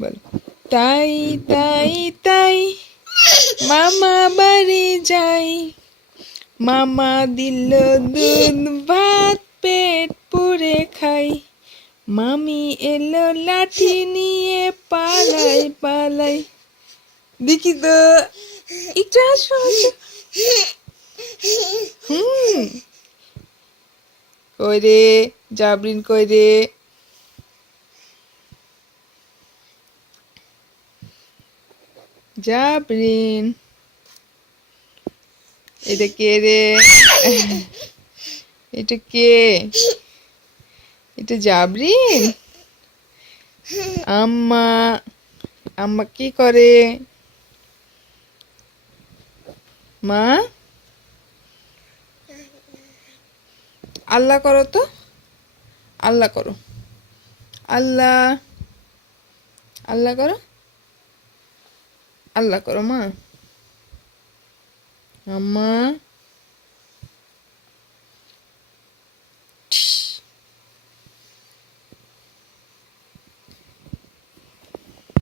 বলো। তাই তাই তাই মামা বাড়ি যাই, মামা দিল দুধ ভাত পেট পুরে খাই, মামি এলো লাঠি নিয়ে পালাই পালাই। দেখি তো একটু আসো আসো। হুম, কই রে জাবরিন, কই রে? জাবরিন, এটা কে রে? এটা কে? এটা জাবরিন? আম্মা, আম্মা কি করে? মা, আল্লাহ করো তো, আল্লাহ করো, আল্লাহ, আল্লাহ করো, আল্লাহ করো মা। আম্মা।